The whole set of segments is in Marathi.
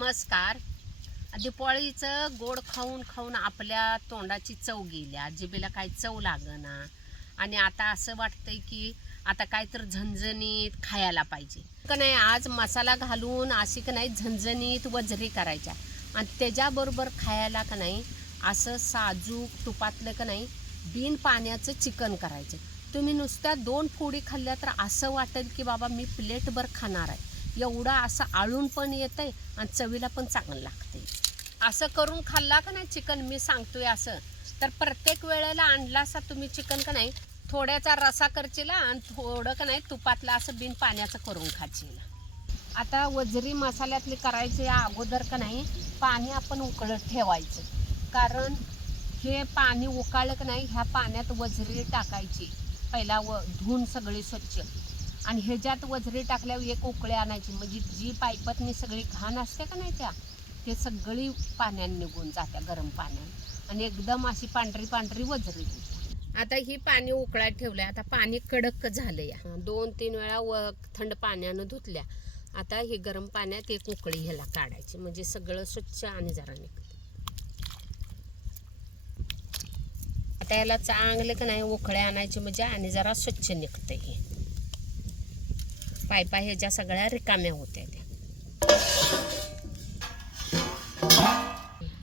नमस्कार. दिपाळीचं गोड खाऊन खाऊन आपल्या तोंडाची चव गेली. आजीबीला काय चव लागना. आणि आता असं वाटतंय की आता काय तर झणझणीत खायला पाहिजे. का नाही आज मसाला घालून अशी का नाही झणझणीत वजरी करायच्या. आणि त्याच्याबरोबर खायला का नाही असं साजूक तुपातलं का नाही बिन पाण्याचं चिकन करायचं. तुम्ही नुसत्या दोन फोडी खाल्ल्या तर असं वाटेल की बाबा मी प्लेटभर खाणार आहे. एवढं असं आळून पण येतं आहे आणि चवीला पण चांगलं लागते असं करून खाल्ला का नाही चिकन? मी सांगतोय असं. तर प्रत्येक वेळेला आणला असा तुम्ही चिकन का नाही? थोड्याचा रसा करचीला आणि थोडं का नाही तुपातलं असं बिन पाण्याचं करून खाचीला. आता वजरी मसाल्यातली करायचे या अगोदर का नाही पाणी आपण उकळत ठेवायचं. कारण हे पाणी उकाळलं का नाही ह्या पाण्यात वजरी टाकायची. पहिला व धुवून सगळी स्वच्छ. आणि ह्याच्यात वजरी टाकल्यावर एक उकळी आणायची. म्हणजे जी पायपतनी सगळी घाण असते का नाही त्या ते सगळी पाण्याने निघून जात्या गरम पाण्याने. आणि एकदम अशी पांढरी पांढरी वजरी आता ही पाणी उकळायला ठेवलंय. आता पाणी कडक झालं या दोन तीन वेळा व थंड पाण्यानं धुतल्या. आता ही गरम पाण्यात एक उकळी ह्याला काढायची. म्हणजे सगळं स्वच्छ आणि जरा निघतं. आता याला चांगलं का नाही उकळ्या आणायची म्हणजे आणि जरा स्वच्छ निघतं हे. पायपा ह्याच्या सगळ्या रिकाम्या होत्या त्या.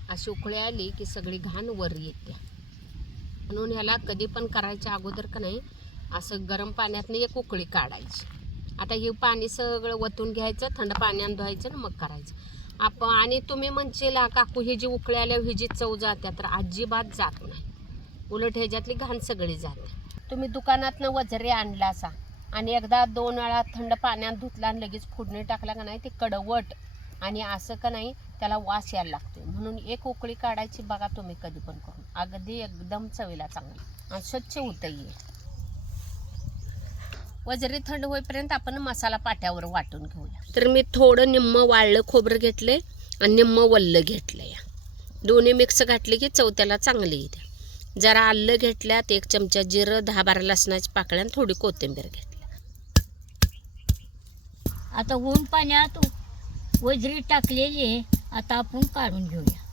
अशी उकळी आली की सगळी घाण वर येते म्हणून ह्याला कधी पण करायच्या अगोदर का नाही असं गरम पाण्यातनं एक उकळी काढायची. आता हे पाणी सगळं वतून घ्यायचं थंड पाण्यानं धुवायचं ना मग करायचं. आपण आणि तुम्ही म्हणशील काकू ही जी उकळी आल्यावर ही जी चव जात्या तर अजिबात जात नाही. उलट ह्याच्यातली घाण सगळी जाते. तुम्ही दुकानातनं वजरे आणला असा आणि एकदा दोन वेळा थंड पाण्यात धुतला आणि लगेच फोडणी टाकला का नाही ते कडवट. आणि असं का नाही त्याला वास यायला लागतो म्हणून एक उकळी काढायची बघा तुम्ही कधी पण करून. अगदी एकदम चवीला चांगली. आणि स्वच्छ होतं ये वजरी थंड होईपर्यंत आपण मसाला पाट्यावर वाटून घेऊया. तर मी थोडं निम्म वाळलं खोबरं घेतलंय आणि निम्म वल्लं घेतलं या दोन्ही मिक्स घातले की चौथ्याला चांगली येते. जरा आलं घेतल्यात एक चमचा जिरं दहा बारा लसणाची पाकळ्या आणि थोडी कोथिंबीर घेतली. आता ऊन पाण्यात वजरी टाकलेली आहे. आता आपण काढून घेऊया.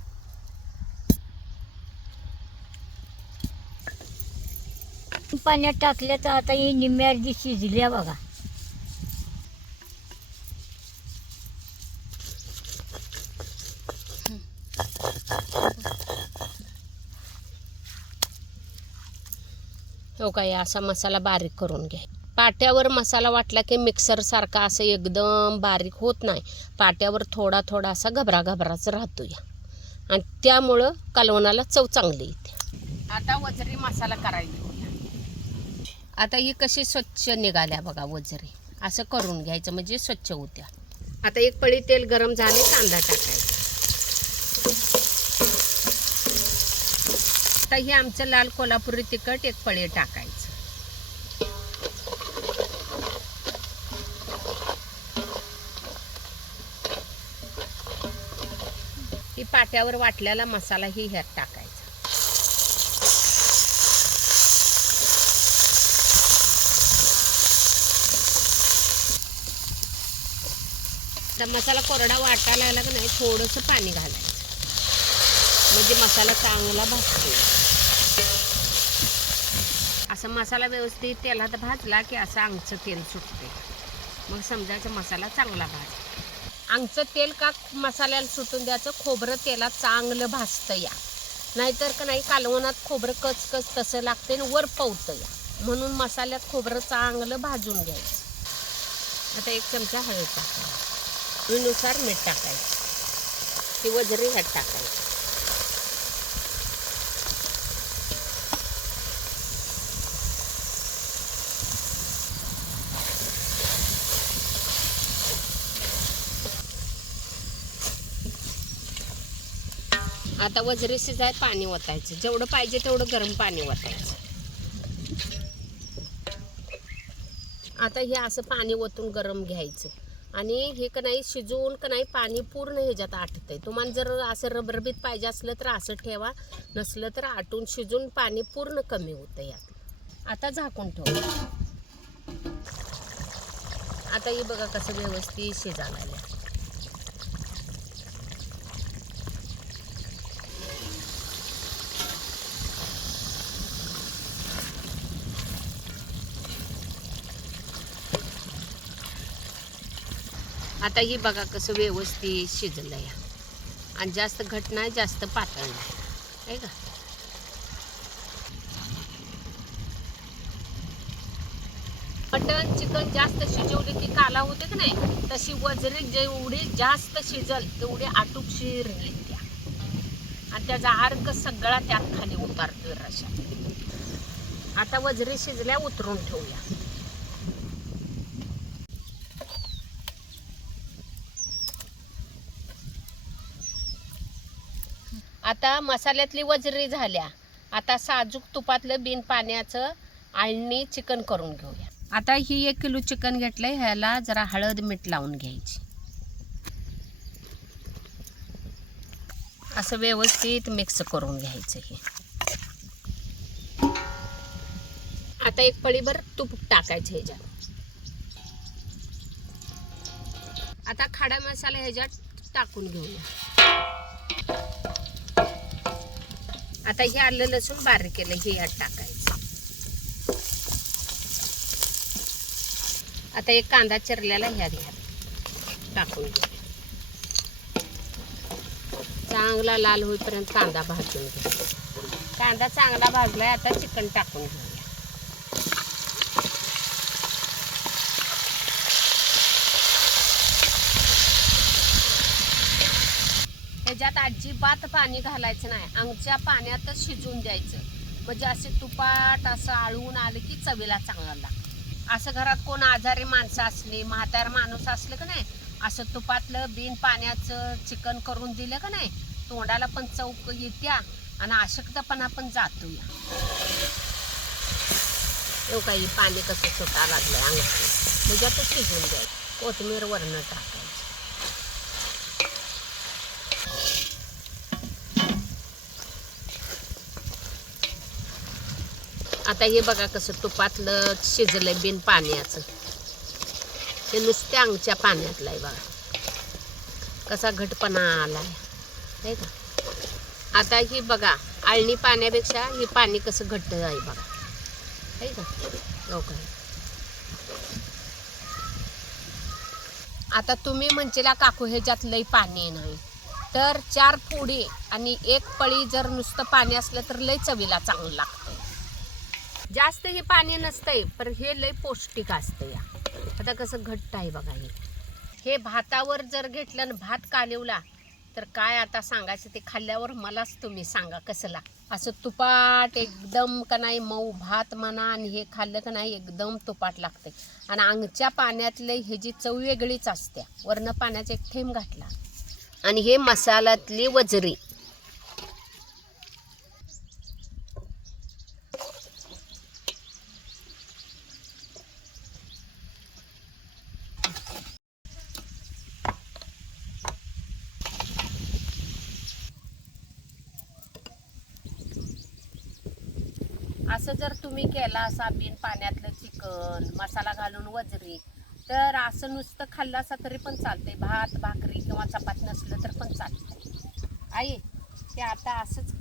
पाण्यात टाकल्या तर आता ही निम्म्या अर्धी शिजल्या बघा. काय असा मसाला बारीक करून घ्या. पाट्यावर मसाला वाटला की मिक्सरसारखा असं एकदम बारीक होत नाही. पाट्यावर थोडा थोडा असा घबरा घबराच राहतो या आणि त्यामुळं कालवणाला चव चांगली येते. आता वजरी मसाला करायला आता ही कशी स्वच्छ निघाल्या बघा वजरी. असं करून घ्यायचं म्हणजे स्वच्छ होत्या. आता एक पळी तेल गरम झाले कांदा टाकायचा. आता हे आमचं लाल कोल्हापुरी तिखट एक पळी टाकायचं. की पाट्यावर वाटलेला मसाला ही ह्यात टाकायचा. तर मसाला कोरडा वाटायला लागला की नाही थोडंसं पाणी घालायचं. म्हणजे मसाला चांगला भाजतो. असं मसाला व्यवस्थित तेलात भाजला की असं अंगचं तेल सुटते मग समजायचं मसाला चांगला भाज आमचं तेल का मसाल्याला सुटून द्यायचं? खोबरं तेलात चांगलं भाजतं या. नाहीतर का नाही कालवणात खोबरं कचकच तसं लागते आणि वर पवतं या. म्हणून मसाल्यात खोबरं चांगलं भाजून घ्यायचं. आता एक चमचा हळद टाकायचा. चवीनुसार मीठ टाकायचं. ती वजरी ह्यात टाकायचं. आता वजरी शिजाय पाणी ओतायचं. जेवढं पाहिजे तेवढं गरम पाणी ओतायचं. आता हे असं पाणी ओतून गरम घ्यायचं. आणि हे का नाही शिजवून का नाही पाणी पूर्ण ह्याच्यात आटतंय. तुम्हाला जर असं रबरबीत पाहिजे असलं तर असं ठेवा. नसलं तर आटून शिजून पाणी पूर्ण कमी होतं यात. आता झाकून ठेव. आता हे बघा कसं व्यवस्थित शिजायला आता ही बघा कसं व्यवस्थित शिजलं या आणि जास्त घट नाही जास्त पातळ नाही. आहे का? मटन चिकन जास्त शिजवले की काला होते की नाही तशी वजरी जेवढी जास्त शिजल तेवढी आटूक शिरली त्या. आणि त्याचा अर्क सगळा त्यात खाली उतारतोय रशा आता वजरी शिजल्या उतरून ठेवूया. आता मसाल्यातली वजरी झाल्या. आता साजूक तुपातलं बिन पाण्याचं आळणी चिकन करून घेऊया. आता ही एक किलो चिकन घेतलंय ह्याला जरा हळद मीठ लावून घ्यायची. असं व्यवस्थित मिक्स करून घ्यायचं हे. आता एक पळीभर तूप टाकायचं ह्याच्यात. आता खडा मसाला ह्याच्यात टाकून घेऊया. आता हे आलं लसूण बारीक केलं हे यात टाकायचं. आता एक कांदा चिरलेला ह्या घ्या. टाकून घ्या. चांगला लाल होईपर्यंत कांदा भाजून घ्या. कांदा चांगला भाजलाय आता चिकन टाकून घ्या. ह्याच्यात अजिबात पाणी घालायचं नाही. अंगच्या पाण्यातच शिजवून द्यायचं. म्हणजे असे तुपाट असं आळून आलं की चवीला चांगलं लागतं. असं घरात कोण आजारी माणसं असली म्हातार माणूस असलं का नाही असं तुपातलं बिन पाण्याचं चिकन करून दिलं का नाही तोंडाला पण चौक येत्या आणि अशक्तपणा पण जातो या एवढं काही पाणी कसं सुटा लागलं अंगात त्याच्यातच शिजून द्यायचं. कोथमीर वरणं टाक. आता हे बघा कसं तुपातलं शिजलंय बिन पाण्याचं. हे नुसत्या अंगच्या पाण्यातलं आहे बघा. कसा घटपणा आलाय. आहे का? आता ही बघा आळणी पाण्यापेक्षा हे पाणी कसं घट्ट आहे बघा. आहे का? ओके. आता तुम्ही म्हणजेला काकू ह्याच्यात लई पाणी नाही. तर चार फोडी आणि एक पळी जर नुसतं पाणी असलं तर लई चवीला चांगलं लागतं जास्त हे पाणी नसतंय पण हे लय पौष्टिक असतं या. आता कसं घट्ट आहे बघा हे. हे भातावर जर घेतलं आणि भात कालवला तर काय आता सांगायचं ते खाल्ल्यावर मलाच तुम्ही सांगा कसं लाग असं तुपाट एकदम का नाही मऊ भात म्हणा आणि हे खाल्लं का नाही एकदम तुपाट लागते आणि अंगच्या पाण्यातले हे जी चव वेगळीच असते वरनं पाण्याचा एक थेंब घातला. आणि हे मसाल्यातली वजरी. असं जर तुम्ही केला असा बिन पाण्यातलं चिकन मसाला घालून वजरी तर असं नुसतं खाल्लं असा तरी पण चालते भात भाकरी किंवा चपात नसलं तर पण चालतंय. आई ते आता असंच